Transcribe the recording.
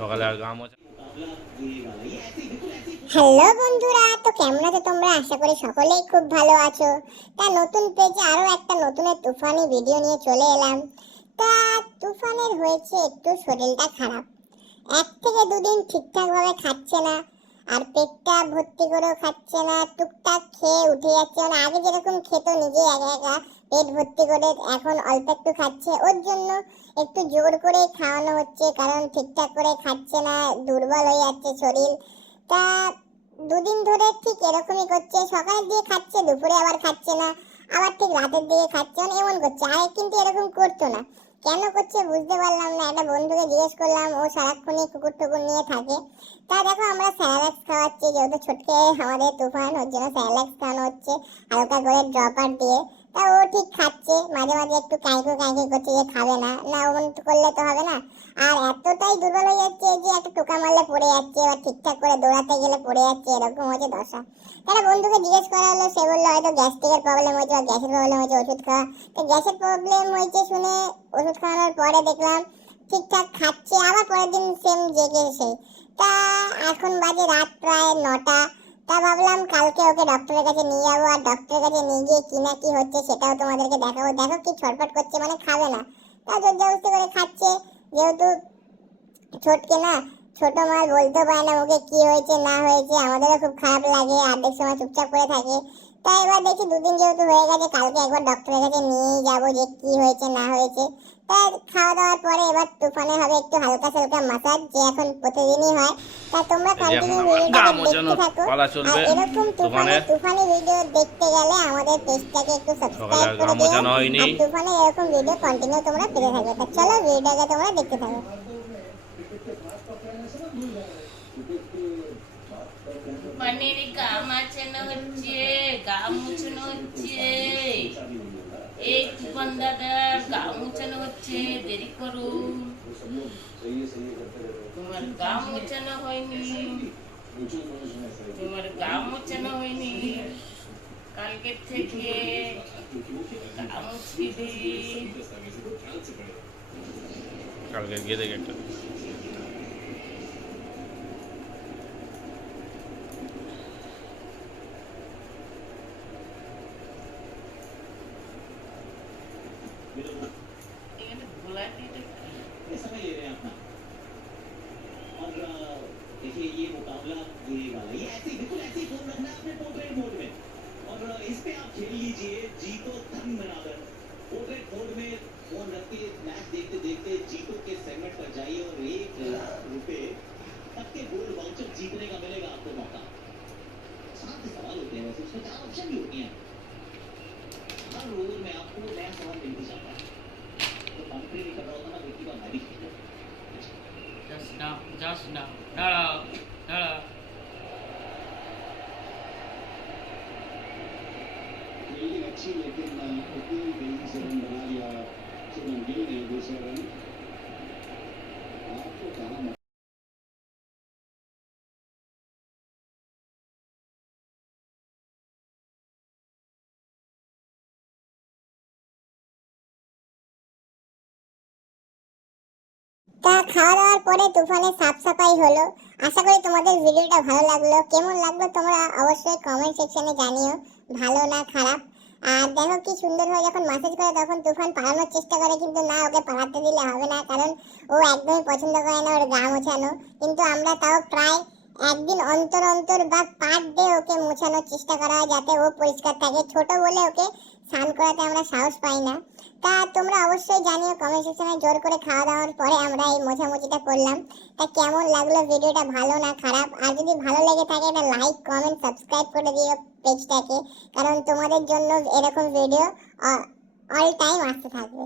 সকালে আর গা হ্যালো বন্ধুরা, তো কেমন আছো তোমরা? আশা করি সকলেই খুব ভালো আছো। তা নতুন পেজে আরও একটা তুফানি ভিডিও নিয়ে চলে এলাম। তা তুফানের হয়েছে একটু শরীরটা খারাপ। এক থেকে দুদিন ঠিকঠাকভাবে খাচ্ছে না, আর পেটটা ভর্তি করেও খাচ্ছে না, টুকটাক খেয়ে উঠে যাচ্ছে। মানে আগে যেরকম খেত নিজে একা একা পেট ভর্তি করে এখন অল্প একটু খাচ্ছে। ওর জন্য একটু জোর করে খাওয়ানো হচ্ছে, কারণ ঠিকঠাক করে খাচ্ছে না, দুর্বল হয়ে যাচ্ছে শরীর। তা দুদিন ধরে ঠিক এরকমই করছে, সকালের দিকে খাচ্ছে, দুপুরে আবার খাচ্ছে না, আবার ঠিক রাতের দিকে খাচ্ছে মানে এমন করছে। আগে কিন্তু এরকম করতো না। কেন করছে বুঝতে পারলাম না। একটা বন্ধুকে জিজ্ঞেস করলাম, ও সারাক্ষণই কুকুর টুকুর নিয়ে থাকে। তা দেখো আমরা স্যালাক্স খাওয়াচ্ছি, যেহেতু ছোটকে আমাদের তুফান, ওর জন্য স্যালাক্স খাওয়ানো হচ্ছে, হালকা করে ড্রপার দিয়ে। তা ও ঠিক খাচ্ছে, মাঝে মাঝে একটু কাঁকু কাঁকি করছে যে খাবে না। না, ওমন করলে তো হবে না। আর এতটাই দুর্বল হয়ে যাচ্ছে যে একটা টোকা মারলে পড়ে যাচ্ছে, বা ঠিকঠাক করে দৌড়াতে গেলে পড়ে যাচ্ছে, এরকম হচ্ছে দশা। তাহলে বন্ধুকে জিজ্ঞেস করা হলো, সে বলল, হয়তো গ্যাস্ট্রিকের প্রবলেম হয়েছে বা গ্যাসের প্রবলেম হয়েছে ওষুধ খাওয়া। তো গ্যাসের প্রবলেম হয়েছে শুনে ওষুধ খাওয়ানোর পরে দেখলাম, ঠিকঠাক খাচ্ছে, আবার পরের দিন সেম জেগে সেই। তা এখন বাজে রাত প্রায় নটা। তা ভাবলাম কালকে ওকে ডক্টরের কাছে নিয়ে যাব, আর ডক্টরের কাছে নিয়ে গিয়ে কি না কি হচ্ছে সেটাও তোমাদেরকে দেখাবো। দেখো কি ছটফট করছে মানে খাবে না। তা জোর জবরদস্তি করে খাচ্ছে। যেহেতু ছোটকে না, ছোট মাল বলতে পারে না ওকে কি হয়েছে, না হয়েছে। আমাদেরও খুব খারাপ লাগে, অর্ধেক সময় চুপচাপ করে থাকে। তাই এবার দেখি দুদিন যেহেতু হয়ে গেছে, কালকে একবার ডক্টরের কাছে নিয়েই যাব যে কি হয়েছে, না হয়েছে। তা খাওয়া দাওয়ার পরে এবার তুফানে হবে একটু হালকা সালকা মাসাজ যে এখন প্রতিদিনই হয়। তা তোমরা কন্টিনিউ ভিডিওটা দেখতে থাকো। আর এরকম তুফানে। তুফানি ভিডিও দেখতে গেলে আমাদের পেজটাকে একটু সাবস্ক্রাইব করে দিও। আর তুফানে এরকম ভিডিও কন্টিনিউ তোমরা পেতে থাকবে। তা চলো ভিডিওটাকে তোমরা দেখতে থাকো। পানির গা মাছানো হচ্ছে গা মুছানো হচ্ছে। তুফান গা হচ্ছে দেরি করুন তোমার গা মোছানো হয়নি। তোমার গা মোছানো হয়নি। কালকের থেকে কালকে গিয়ে দেখে একটা। और खेल मैच देखते देखते जीतो के सेगमेंट पर जाइए और एक लाख रुपए जीतने का मिलेगा आपको मौका सवाल होते हैं वैसे उसमें चार ऑप्शन भी होती हैं हर ओवर में आपको नया सवाल जाता है। கட்சியில் இருக்கின்ற তা খাওয়া দাওয়ার পরে তুফানের সাফ সাফাই হলো। আশা করি তোমাদের ভিডিওটা ভালো লাগল। কেমন লাগল তোমরা অবশ্যই কমেন্ট সেকশনে জানিও। ভালো না খারাপ? আর দেখো কি সুন্দর হয়ে, যখন মেসেজ করে তখন তুফান পালানোর চেষ্টা করে, কিন্তু না, ওকে পালাতে দিলে হবে না, কারণ ও একদমই পছন্দ করে না ওর গা মোছানো। কিন্তু আমরা তাও প্রায় একদিন অন্তর অন্তর বা পার ডে ওকে মোছানোর চেষ্টা করা হয়, যাতে ও পরিষ্কার থাকে। ছোট বলে ওকে স্নান করাতে আমরা সাহস পাই না। তা তোমরা অবশ্যই জানিও কমেন্ট সেকশনে জোর করে খাওয়া দাওয়ার পরে আমরা এই মোছামুচিটা করলাম। তা কেমন লাগল ভিডিওটা? ভালো না খারাপ? আর যদি ভালো লেগে থাকে, এটা লাইক কমেন্ট সাবস্ক্রাইব করে দিও পেজটাকে কারণ তোমাদের জন্য এরকম ভিডিও অল টাইম আসতে থাকবে।